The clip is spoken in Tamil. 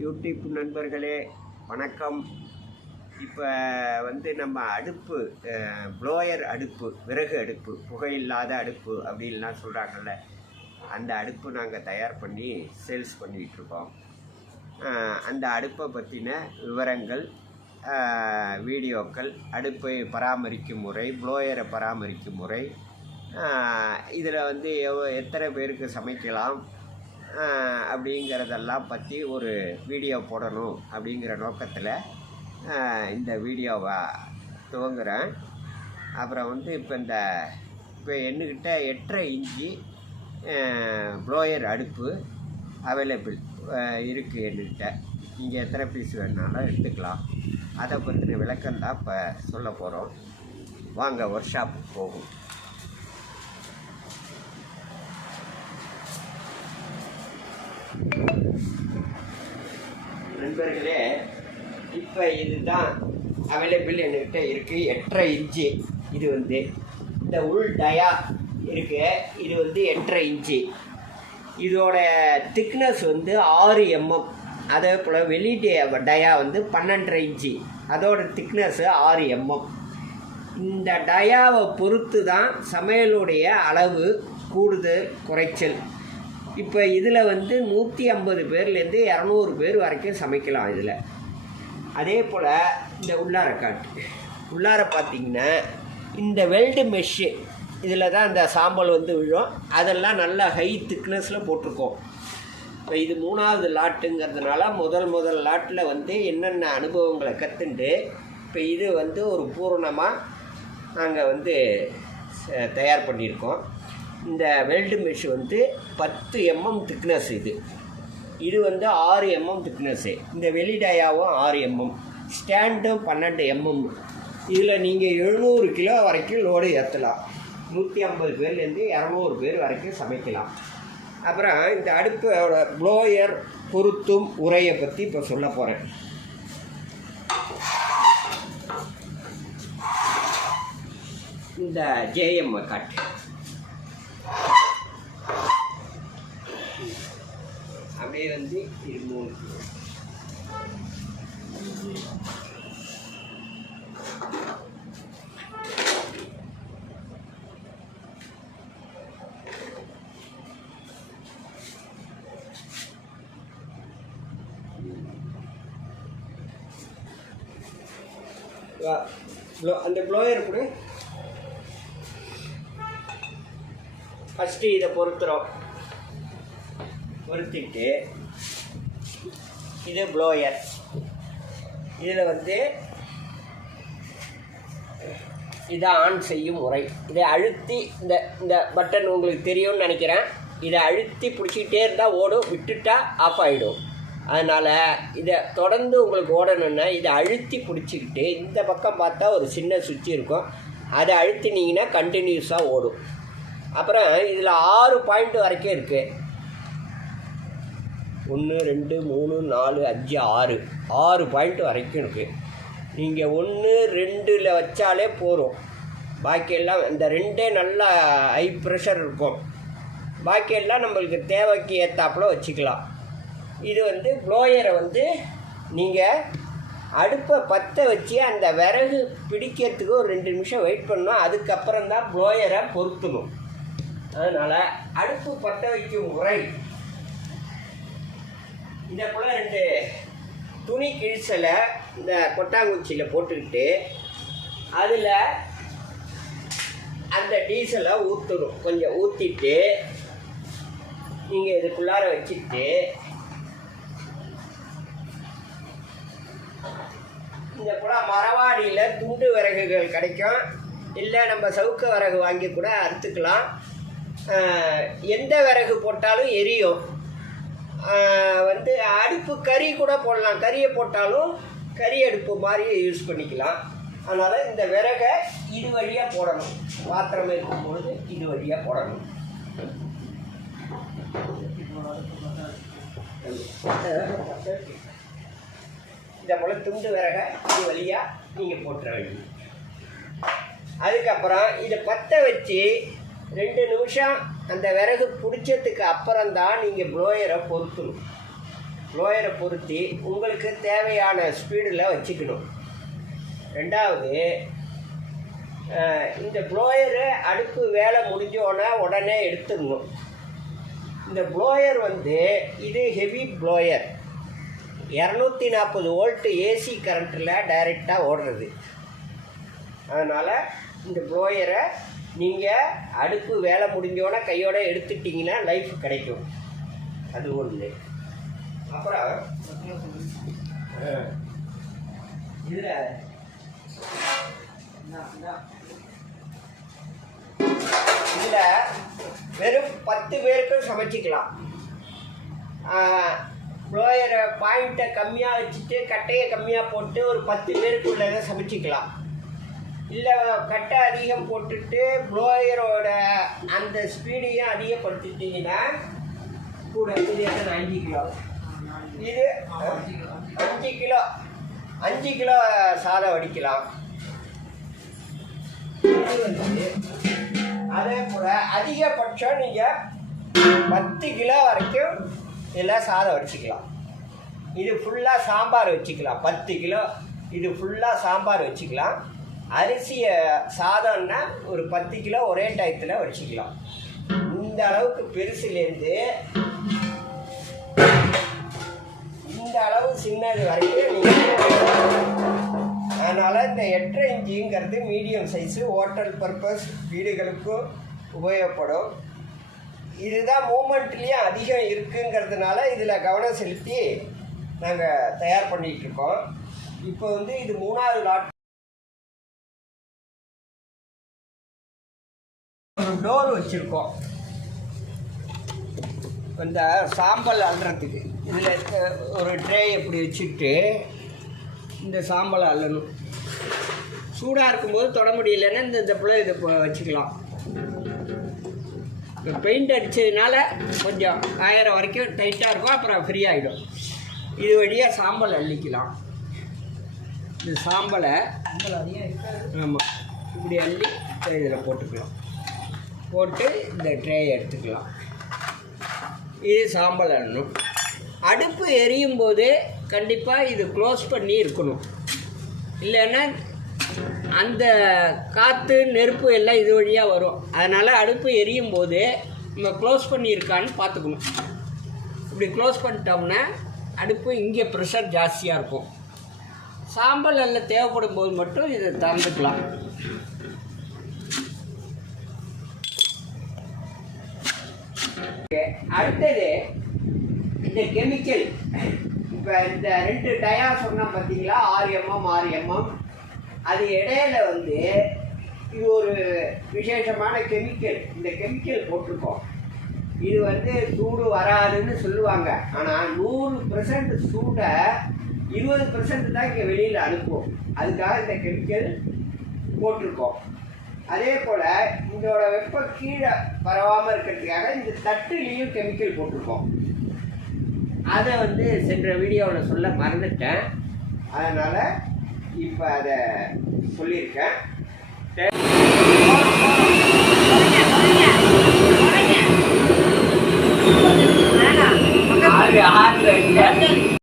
யூடியூப் நண்பர்களே வணக்கம். இப்போ நம்ம அடுப்பு, ப்ளோயர் அடுப்பு, விறகு அடுப்பு, புகையில்லாத அடுப்பு அப்படின்லாம் சொல்கிறாங்கல்ல, அந்த அடுப்பு நாங்கள் தயார் பண்ணி சேல்ஸ் பண்ணிகிட்ருக்கோம். அந்த அடுப்பை பற்றின விவரங்கள், வீடியோக்கள், அடுப்பை பராமரிக்கும் முறை, ப்ளோயரை பராமரிக்கும் முறை, இதில் எத்தனை பேருக்கு சமைக்கலாம் அப்படிங்கிறதெல்லாம் பற்றி ஒரு வீடியோ போடணும் அப்படிங்கிற நோக்கத்தில் இந்த வீடியோவை துவங்குகிறேன். அப்புறம் இப்போ என்கிட்ட 8.5 இன்ச்சு ப்ளோயர் அடுப்பு அவைலபிள் இருக்குது என்கிட்ட. நீங்கள் எத்தனை பீஸ் வேணுனாலும் எடுத்துக்கலாம். அதை பற்றின விளக்கம் தான் இப்போ சொல்ல போகிறோம். வாங்க ஒர்க் ஷாப் போகும். நண்பர்களே, இப்போ இதுதான் அவைலபிள் என்கிட்ட இருக்குது. 8.5 இன்ச்சு. இது இந்த உள் டயா இருக்குது. இது 8.5 இன்ச்சு. இதோட திக்னஸ் 6 mm. அதே போல் வெளி டயா 12.5 இன்ச்சு. அதோட திக்னஸ் 6 mm. இந்த டயாவை பொறுத்து தான் சமையலுடைய அளவு கூடுதல் குறைச்சல். இப்போ இதில் 150 பேர்லேருந்து 200 பேர் வரைக்கும் சமைக்கலாம் இதில். அதே போல் இந்த உள்ளார பார்த்திங்கன்னா இந்த வெல்டு மெஷ்ஷு இதில் தான் இந்த சாம்பல் விழும். அதெல்லாம் நல்லா ஹை திக்னஸில் போட்டிருக்கோம். இப்போ இது 3வது லாட்டுங்கிறதுனால முதல் லாட்டில் என்னென்ன அனுபவங்களை கற்றுண்டு இப்போ இது ஒரு பூரணமாக நாங்கள் தயார் பண்ணியிருக்கோம். இந்த வெல்டு மெஷ் 10 mm திக்னஸ். இது 6 mm திக்னஸ்ஸு. இந்த வெளிடயாவும் 6 mm, ஸ்டாண்டும் 12 mm. இதில் நீங்கள் 700 கிலோ வரைக்கும் லோடு ஏற்றலாம். 150 பேர்லேருந்து 200 பேர் வரைக்கும் சமைக்கலாம். அப்புறம் இந்த அடுப்போட ப்ளோயர் பொருத்தும் உரையை பற்றி இப்போ சொல்ல போகிறேன். இந்த ஜேஎம் காட்டு அப்படியே இது 3 அந்த ப்ளோயர் கூட ஃபஸ்ட்டு இதை பொறுத்திட்டு இது ப்ளோயர். இதில் இதை ஆன் செய்யும் முறை. இதை அழுத்தி இந்த பட்டன் உங்களுக்கு தெரியும்னு நினைக்கிறேன். இதை அழுத்தி பிடிச்சிக்கிட்டே இருந்தால் ஓடும், விட்டுட்டா ஆஃப் ஆகிடும். அதனால் இதை தொடர்ந்து உங்களுக்கு ஓடணுன்னா இதை அழுத்தி பிடிச்சிக்கிட்டு இந்த பக்கம் பார்த்தா ஒரு சின்ன சுவிட்ச் இருக்கும். அதை அழுத்தினீங்கன்னா கண்டினியூஸாக ஓடும். அப்புறம் இதில் 6 பாயிண்ட் வரைக்கும் இருக்குது. 1 2 3 4 5 6 பாயிண்ட் வரைக்கும் இருக்குது. நீங்கள் 1 2ல் வச்சாலே போதும். பாக்கியெல்லாம் இந்த 2 நல்லா ஹை ப்ரெஷர் இருக்கும். பாக்கியெல்லாம் நம்மளுக்கு தேவைக்கு ஏற்றாப்புல வச்சுக்கலாம். இது ப்ளோயரை நீங்கள் அடுப்பை பற்ற வச்சு அந்த விறகு பிடிக்கிறதுக்கு ஒரு 2 நிமிஷம் வெயிட் பண்ணணும். அதுக்கப்புறம் தான் ப்ளோயரை பொருத்தணும். அதனால் அடுப்பு பற்ற வைக்கும் முறை, இதை போல் 2 துணி கிழிசலை இந்த கொட்டாங்குச்சியில் போட்டுக்கிட்டு அதில் அந்த டீசலை ஊற்றணும். கொஞ்சம் ஊற்றிட்டு நீங்கள் இதுக்குள்ளார வச்சுட்டு இந்த போல் மரவாடியில் துண்டு விறகுகள் கிடைக்கும். இல்லை நம்ம சவுக்க விறகு வாங்கி கூட அறுத்துக்கலாம். எந்த விறகு போட்டாலும் எரியும். அடுப்பு கறி கூட போடலாம். கறியை போட்டாலும் கறி அடுப்பு மாதிரி யூஸ் பண்ணிக்கலாம். அதனால் இந்த விறகை இது வழியாக போடணும். பாத்திரம் இருக்கும்பொழுது இது வழியாக போடணும். இந்த போல் துண்டு விறகை இது வழியாக நீங்கள் போட்டுற வேண்டியது. அதுக்கப்புறம் இதை பற்ற வச்சு 2 நிமிஷம் அந்த விறகு பிடிச்சதுக்கு அப்புறம்தான் நீங்கள் ப்ளோயரை பொருத்தணும். ப்ளோயரை பொருத்தி உங்களுக்கு தேவையான ஸ்பீடில் வச்சுக்கணும். ரெண்டாவது, இந்த ப்ளோயரு அடுப்பு வேலை முடிஞ்சோன்னா உடனே எடுத்துடணும். இந்த ப்ளோயர் வந்து இது ஹெவி ப்ளோயர், 240 வோல்ட் ஏசி கரண்ட்டில் டைரெக்டாக ஓடுறது. அதனால் இந்த ப்ளோயரை நீங்கள் அடுப்பு வேலை முடிஞ்சோன்னா கையோடு எடுத்துட்டிங்கன்னா லைஃப் கிடைக்கும். அது ஒன்று. அப்புறம் இதில் வெறும் 10 பேருக்கும் சமைச்சிக்கலாம். ப்ளோயரை பாயிண்ட்டை கம்மியாக வச்சுட்டு கட்டையை கம்மியாக போட்டு ஒரு 10 பேருக்குள்ளதை சமைச்சிக்கலாம். இல்லை கட்டை அதிகம் போட்டுட்டு ப்ளோயரோட அந்த ஸ்பீடையும் அதிகப்படுத்திட்டிங்கன்னா கூட இது என்ன 5 கிலோ, இது 5 கிலோ சாதம் வடிக்கலாம். இது வந்து அதே போல் அதிகபட்சம் நீங்கள் 10 கிலோ வரைக்கும் இதெல்லாம் சாதம் வடிச்சிக்கலாம். இது ஃபுல்லாக சாம்பார் வச்சுக்கலாம். 10 கிலோ இது ஃபுல்லாக சாம்பார் வச்சுக்கலாம். அரிசியை சாதம்னா ஒரு 10 கிலோ ஒரே டயத்தில் வச்சுக்கலாம். இந்த அளவுக்கு பெருசுலேருந்து இந்த அளவு சின்னது வரைக்கும் நீங்கள். அதனால் இந்த 8.5 இன்ச்சுங்கிறது மீடியம் சைஸு, ஹோட்டல் பர்பஸ் வீடுகளுக்கும் உபயோகப்படும். இதுதான் மூமெண்ட்லேயும் அதிகம் இருக்குங்கிறதுனால இதில் கவனம் செலுத்தி நாங்கள் தயார் பண்ணிகிட்ருக்கோம். இப்போ வந்து இது 3வது லாட். ஒரு டோர் வச்சுருக்கோம் இந்த சாம்பல் அள்ளுறதுக்கு. இதில் ஒரு ட்ரே எப்படி வச்சுக்கிட்டு இந்த சாம்பலை அள்ளணும். சூடாக இருக்கும்போது தொட முடியலன்னா இந்த பிள்ளை இதை வச்சுக்கலாம். இப்போ பெயிண்ட் அடித்ததுனால கொஞ்சம் 1000 வரைக்கும் டைட்டாக இருக்கும், அப்புறம் ஃப்ரீ ஆகிடும். இது வழியாக சாம்பல் அள்ளிக்கலாம். இந்த சாம்பலை ஆமாம் இப்படி அள்ளி இதில் போட்டுக்கலாம். போட்டு இந்த ட்ரேயை எடுத்துக்கலாம். இது சாம்பல் அள்ளணும். அடுப்பு எரியும் போது கண்டிப்பாக இது க்ளோஸ் பண்ணி இருக்கணும். இல்லைன்னா அந்த காற்று நெருப்பு எல்லாம் இது வழியாக வரும். அதனால் அடுப்பு எரியும் போது நம்ம க்ளோஸ் பண்ணியிருக்கான்னு பார்த்துக்கணும். இப்படி க்ளோஸ் பண்ணிட்டோம்னா அடுப்பு இங்கே ப்ரெஷர் ஜாஸ்தியாக இருக்கும். சாம்பல் எல்லாம் தேவைப்படும் போது மட்டும் இதை திறந்துக்கலாம். அடுத்தது இந்த கெமிக்கல். இப்போ இந்த 2 டயா சொன்னால் பார்த்தீங்களா, 6 mm 6 mm. அது இடையில வந்து இது ஒரு விசேஷமான கெமிக்கல். இந்த கெமிக்கல் போட்டிருக்கோம். இது வந்து சூடு வராதுன்னு சொல்லுவாங்க. ஆனால் 100% சூடை 20% தான் இங்கே வெளியில் அனுப்புவோம். அதுக்காக இந்த கெமிக்கல் போட்டிருக்கோம். அதே போல் இதோட வெப்பம் கீழே பரவாமல் இருக்கிறதுக்காக இந்த தட்டுலேயும் கெமிக்கல் போட்டிருக்கோம். அதை வந்து சென்ற வீடியோவில் சொல்ல மறந்துட்டேன். அதனால் இப்போ அதை சொல்லியிருக்கேன்.